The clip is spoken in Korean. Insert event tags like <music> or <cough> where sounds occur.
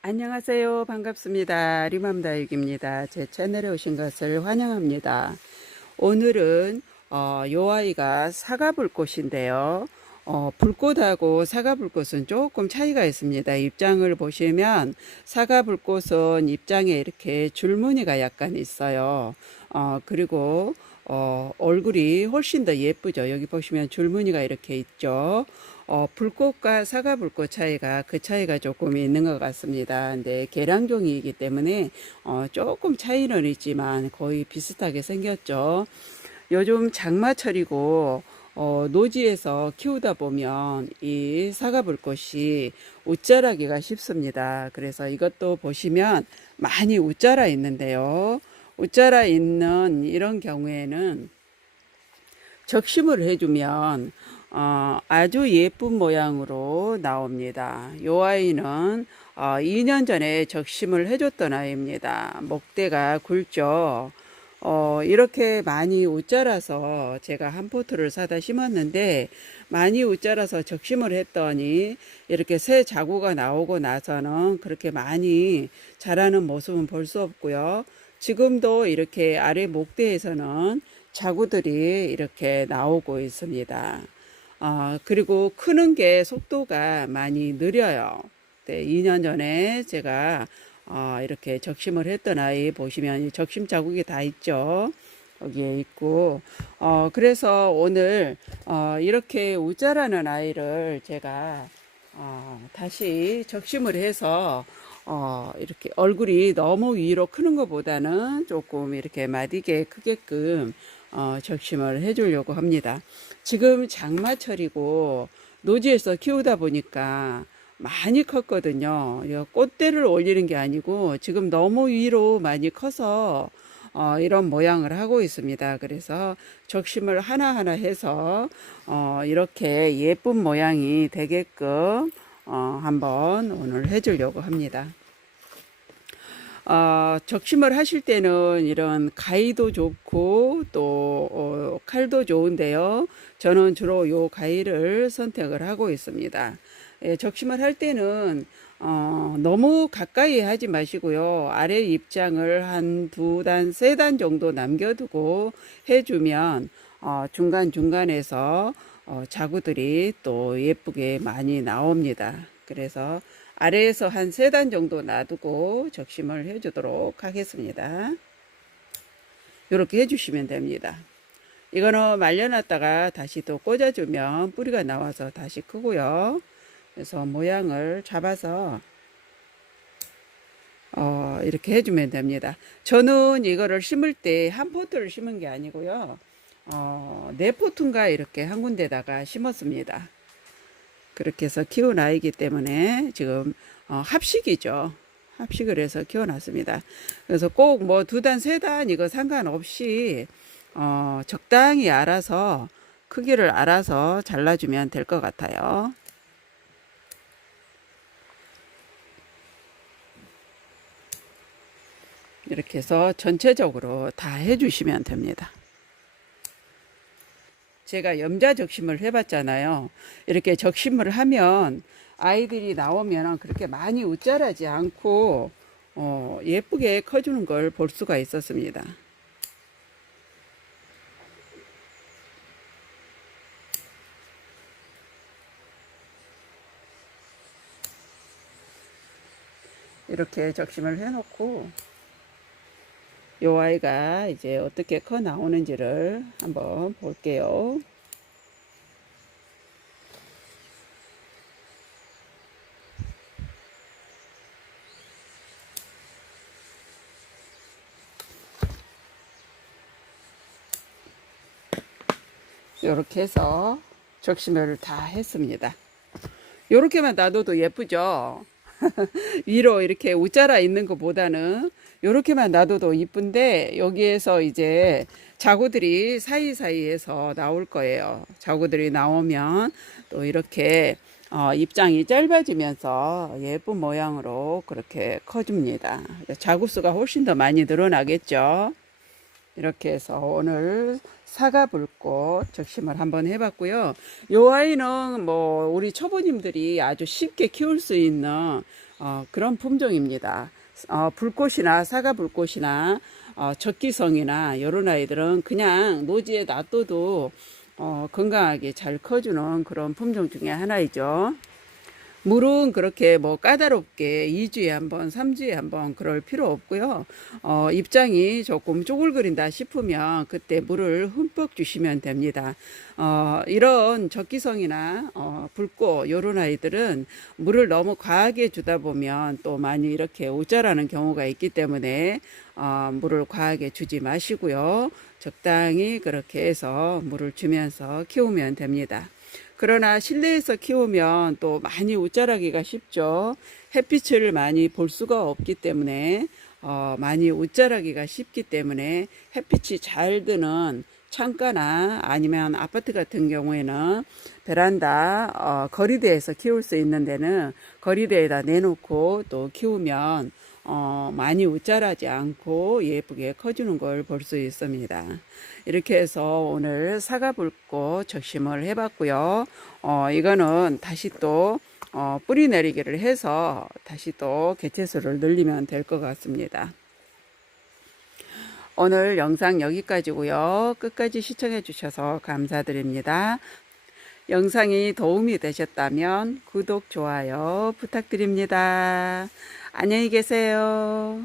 안녕하세요. 반갑습니다. 리맘다육입니다. 제 채널에 오신 것을 환영합니다. 오늘은 어, 요 아이가 사과불꽃인데요. 어, 불꽃하고 사과불꽃은 조금 차이가 있습니다. 입장을 보시면 사과불꽃은 입장에 이렇게 줄무늬가 약간 있어요. 어, 그리고 어, 얼굴이 훨씬 더 예쁘죠. 여기 보시면 줄무늬가 이렇게 있죠. 어, 불꽃과 사과 불꽃 차이가 그 차이가 조금 있는 것 같습니다. 근데 계량종이기 때문에 어, 조금 차이는 있지만 거의 비슷하게 생겼죠. 요즘 장마철이고 어, 노지에서 키우다 보면 이 사과 불꽃이 웃자라기가 쉽습니다. 그래서 이것도 보시면 많이 웃자라 있는데요. 웃자라 있는 이런 경우에는 적심을 해주면 어, 아주 예쁜 모양으로 나옵니다. 요 아이는 어, 2년 전에 적심을 해줬던 아이입니다. 목대가 굵죠. 어, 이렇게 많이 웃자라서 제가 한 포트를 사다 심었는데 많이 웃자라서 적심을 했더니 이렇게 새 자구가 나오고 나서는 그렇게 많이 자라는 모습은 볼 수 없고요. 지금도 이렇게 아래 목대에서는 자구들이 이렇게 나오고 있습니다. 어, 그리고 크는 게 속도가 많이 느려요. 네, 2년 전에 제가 어, 이렇게 적심을 했던 아이 보시면 이 적심 자국이 다 있죠. 여기에 있고, 어, 그래서 오늘, 어, 이렇게 우자라는 아이를 제가, 어, 다시 적심을 해서, 어, 이렇게 얼굴이 너무 위로 크는 것보다는 조금 이렇게 마디게 크게끔, 어, 적심을 해주려고 합니다. 지금 장마철이고, 노지에서 키우다 보니까, 많이 컸거든요. 이 꽃대를 올리는 게 아니고 지금 너무 위로 많이 커서 어, 이런 모양을 하고 있습니다. 그래서 적심을 하나하나 해서 어, 이렇게 예쁜 모양이 되게끔 어, 한번 오늘 해주려고 합니다. 어, 적심을 하실 때는 이런 가위도 좋고 또 어, 칼도 좋은데요. 저는 주로 요 가위를 선택을 하고 있습니다. 예, 적심을 할 때는 어, 너무 가까이 하지 마시고요. 아래 입장을 한 두 단, 세 단 정도 남겨두고 해주면 어, 중간중간에서 어, 자구들이 또 예쁘게 많이 나옵니다. 그래서 아래에서 한 세 단 정도 놔두고 적심을 해주도록 하겠습니다. 이렇게 해주시면 됩니다. 이거는 말려놨다가 다시 또 꽂아주면 뿌리가 나와서 다시 크고요. 그래서 모양을 잡아서 어, 이렇게 해주면 됩니다. 저는 이거를 심을 때 한 포트를 심은 게 아니고요. 어, 네 포트인가 이렇게 한 군데다가 심었습니다. 그렇게 해서 키운 아이기 때문에 지금 어, 합식이죠. 합식을 해서 키워놨습니다. 그래서 꼭 뭐 두 단, 세 단 이거 상관없이 어, 적당히 알아서 크기를 알아서 잘라주면 될 것 같아요. 이렇게 해서 전체적으로 다 해주시면 됩니다. 제가 염자 적심을 해봤잖아요. 이렇게 적심을 하면 아이들이 나오면 그렇게 많이 웃자라지 않고 어, 예쁘게 커주는 걸 볼 수가 있었습니다. 이렇게 적심을 해놓고 요 아이가 이제 어떻게 커 나오는지를 한번 볼게요. 이렇게 해서 적심을 다 했습니다. 이렇게만 놔둬도 예쁘죠? <laughs> 위로 이렇게 우자라 있는 것보다는 이렇게만 놔둬도 이쁜데 여기에서 이제 자구들이 사이사이에서 나올 거예요. 자구들이 나오면 또 이렇게 어, 입장이 짧아지면서 예쁜 모양으로 그렇게 커집니다. 자구수가 훨씬 더 많이 늘어나겠죠. 이렇게 해서 오늘 사과 불꽃 적심을 한번 해봤고요. 요 아이는 뭐 우리 초보님들이 아주 쉽게 키울 수 있는 어, 그런 품종입니다. 어, 불꽃이나 사과 불꽃이나 어, 적기성이나 이런 아이들은 그냥 노지에 놔둬도 어, 건강하게 잘 커주는 그런 품종 중에 하나이죠. 물은 그렇게 뭐 까다롭게 2주에 한 번, 3주에 한 번 그럴 필요 없고요. 어, 입장이 조금 쪼글거린다 싶으면 그때 물을 흠뻑 주시면 됩니다. 어, 이런 적기성이나 어, 붉고 요런 아이들은 물을 너무 과하게 주다 보면 또 많이 이렇게 우짜라는 경우가 있기 때문에 어, 물을 과하게 주지 마시고요. 적당히 그렇게 해서 물을 주면서 키우면 됩니다. 그러나 실내에서 키우면 또 많이 웃자라기가 쉽죠. 햇빛을 많이 볼 수가 없기 때문에 어, 많이 웃자라기가 쉽기 때문에 햇빛이 잘 드는 창가나 아니면 아파트 같은 경우에는 베란다 어, 거리대에서 키울 수 있는 데는 거리대에다 내놓고 또 키우면 어, 많이 웃자라지 않고 예쁘게 커주는 걸 볼 수 있습니다. 이렇게 해서 오늘 사과 불꽃 적심을 해봤고요. 어, 이거는 다시 또 어, 뿌리 내리기를 해서 다시 또 개체수를 늘리면 될 것 같습니다. 오늘 영상 여기까지고요. 끝까지 시청해 주셔서 감사드립니다. 영상이 도움이 되셨다면 구독, 좋아요 부탁드립니다. 안녕히 계세요.